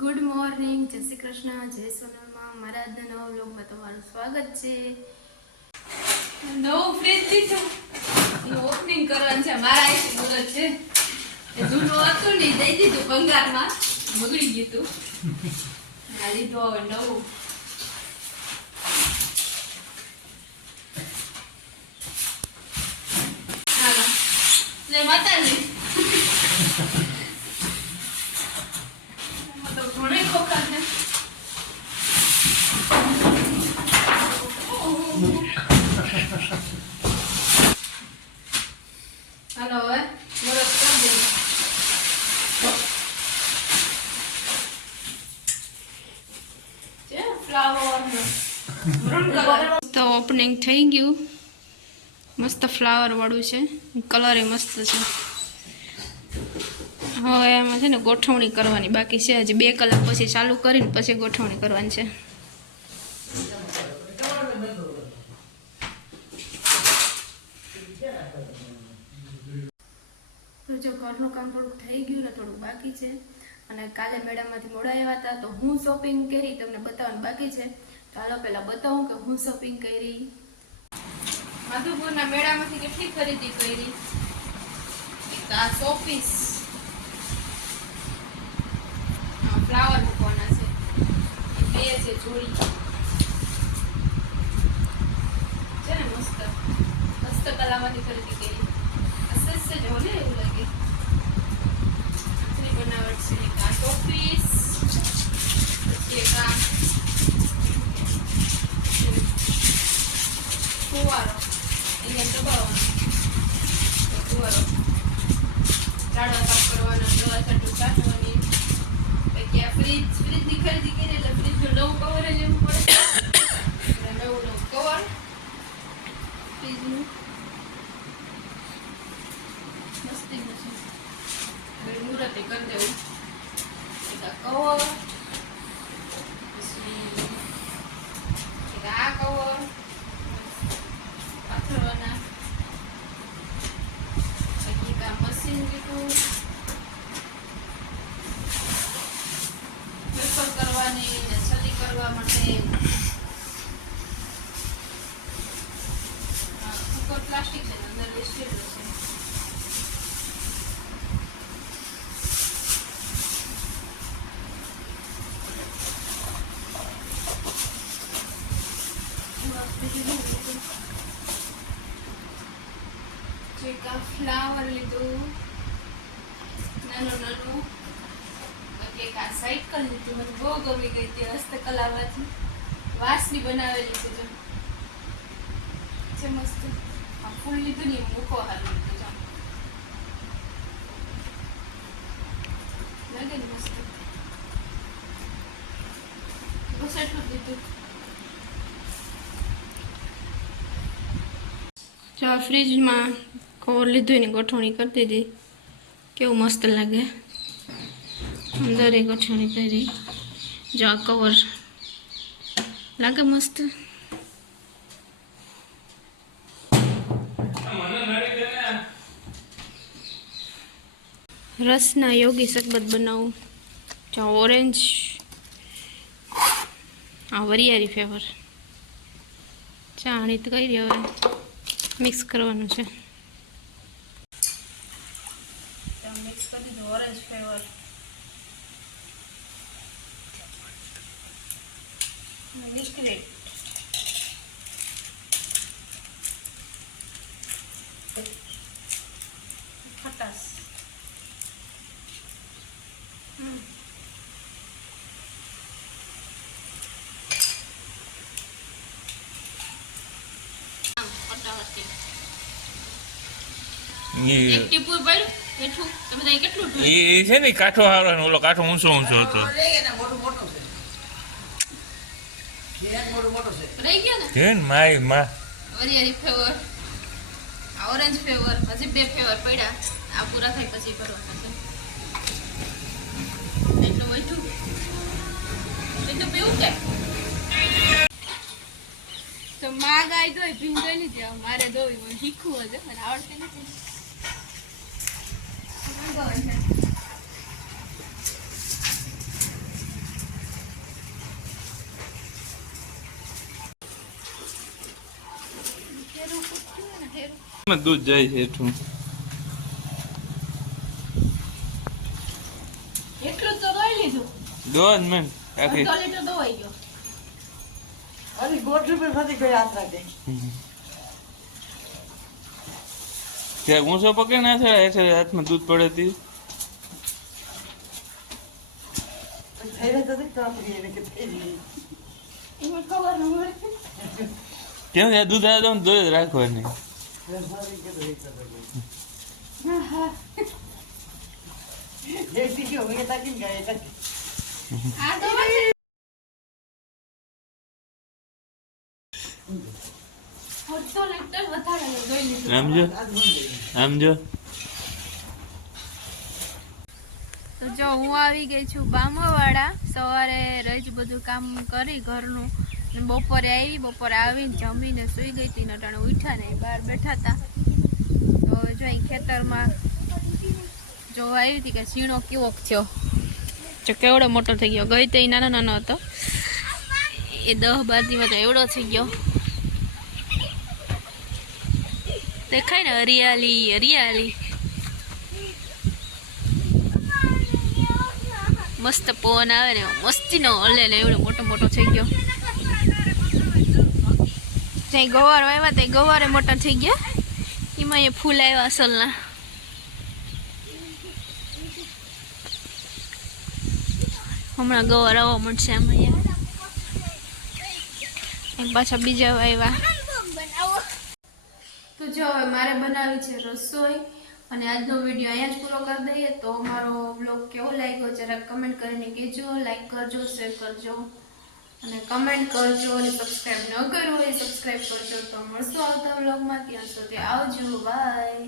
Good morning, જય શ્રી કૃષ્ણ, જય સોનલમાં. મારા આજના નવા વ્લોગમાં તમારું સ્વાગત છે. નવું ફ્રીજ લીધું, એનું ઓપનિંગ કરવાનું છે. મારા આઈથી બોલ છે એ જૂનું હતું ને દઈ દીધું ભંગારમાં, બગડી ગયું હતું. આ લીધું હવે નવું. હાલો લે માતાજી. હાલો હવે મોરત કરી દે. છે ફ્લાવર તો ઓપનિંગ થઈ ગયું. મસ્ત ફ્લાવર વાળું છે, કલર એ મસ્ત છે. હવે એમાં છે ને ગોઠવણી કરવાની બાકી છે. હજી 2 કલાક પછી ચાલુ કરીને પછી ગોઠવણી કરવાની છે. તો જો ઘરનું કામ થોડુંક થઈ ગયું ને થોડુંક બાકી છે. અને કાલે મેળામાંથી મોડા આવ્યા હતા તો હું શોપિંગ કરી તમને બતાવવાનું બાકી છે. તો હાલો પહેલાં બતાવું કે હું શોપિંગ કરી. માધુપુરના મેળામાંથી કેટલી ખરીદી કરી. આ શોપીસ ફ્લાવર મૂકવાના છે, બે છે જોડી છે ને મસ્ત મસ્ત કલામાંથી ખરીદી કરી. અસસ છે જો ને એવું લાગે આખરી બનાવટ છે. એક આ શોપીસ, પછી એક આ ફુવારો, અહીંયા દબાવવાનો ફુવારો, ઝાડવા સાફ કરવાનો, દવા છાંટું કાઢવાની. પછી આ ફ્રીજની ખરીદી કરી એટલે ફ્રીજનું નવું કવર જ લેવું પડે. નવું કવર ફ્રીજનું મસ્તી છે. હવે મુહૂર્તે કરી દેવું. એક આ કવર, પછી એક આ કવર પાથરવાના, પછી આ મશીન લીધું પેપર કરવાની ને છલી કરવા માટે. ઉપર પ્લાસ્ટિક છે, અંદર વેસ્ટેજ છે. ફ્લાવર લીધું નાનું નાનું. એક આ સાયકલ લીધું, મને બહુ ગમી ગઈ હતી. હસ્તકલામાંથી વાંસની બનાવેલી છે જો છે મસ્ત. આ ફૂલ લીધું ને મૂકો હારું લીધું જો લાગે ને મસ્ત. બસ એટલું જ લીધું. જો આ ફ્રીજમાં કવર લીધું એની ગોઠવણી કરી દીધી. કેવું મસ્ત લાગે. અંદર એ ગોઠવણી કરી. જો આ કવર લાગે મસ્ત. રસના યોગી શરબત બનાવું. જો ઓરેન્જ, આ વરિયાળી ફ્લેવર. ચાણી તો કરી હવે મિક્સ કરવાનું છે. મિક્સ કરી દીધું ઓરેન્જ ફ્લેવર. લિક્વિડ ખટાશ. છે ને કાઠો હારો ને ઓલો કાઠો ઊંચો ઊંચો હતો. માય માં વરિયાળી ફ્લેવર, આ ઓરેન્જ ફ્લેવર, હજી 2 ફ્લેવર પડ્યા. આ પૂરા થાય પછી કરવાના છે. એટલું વધ્યું એટલું પીવું કે તો માં ગાય દોય ભીંગાઈ લીધી. મારે દોઈ મને શીખવું હશે, મને આવડતી નથી. દૂધ જાય છે એટલું. એટલું તો લઈ લીધું. દોઢ મિનિટ આખી. અડધો લીટર દોવાઈ ગયો. અરે ગોઠવી પર ફરી ગઈ હાથ રાખે. ત્યાં ઊંચો પકડી ના થાય એટલે હાથમાં દૂધ પડે તી. થઈ રહે તો તો આપણી એને કે થઈ રહી. એમાં ખબર ન હોય. કેમ ત્યાં દૂધ આવે તો દૂધ જ રાખવાની. રસવાળી કે દહીં કરે. હા હા. એક ટીક્યો મેં તાકીને ગયા તાકી. આ તો વચ્ચે અડધો લીટર વધારે દોઈ લીધું. સમજો આજ બંધ. સમજો. તો જો હું આવી ગઈ છું બામાવાડા. સવારે રજ બધું કામ કરી ઘરનું ને બપોરે આવીને જમીને સૂઈ ગઈ હતી. નટાણે ઉઠ્યા ને બહાર બેઠા હતા. તો જો અહીં ખેતરમાં જોવા આવી હતી કે સીણો કેવો થયો. જો કેવડો મોટો થઈ ગયો. ગઈ તો એ નાનો નાનો હતો. એ 10-12 દિવસ એવડો થઈ ગયો. દેખાય ને હરિયાળી હરિયાળી. મસ્ત પવન આવે ને મસ્તીનો હલે ને એવડો મોટો મોટો થઈ ગયો. જ્યાં ગવાર આવ્યા ત્યાં ગવારે મોટા થઈ ગયા. એમાં એ ફૂલ આવ્યા અસલના. હમણાં ગવાર આવવા મળશે આમાં અહીંયા. એક પાછા બીજા આવ્યા. તો જો હવે મારે બનાવી છે રસોઈ અને આજનો વિડીયો અહીંયા જ પૂરો કરી દઈએ. તો મારો બ્લોગ કેવો લાગ્યો જરાક કમેન્ટ કરીને કહેજો. લાઈક કરજો, શેર કરજો અને કમેન્ટ કરજો અને સબસ્ક્રાઈબ ન કર્યું હોય સબસ્ક્રાઈબ કરજો. તો મળશું આવતા બ્લોગમાં. ત્યાં સુધી આવજો. બાય.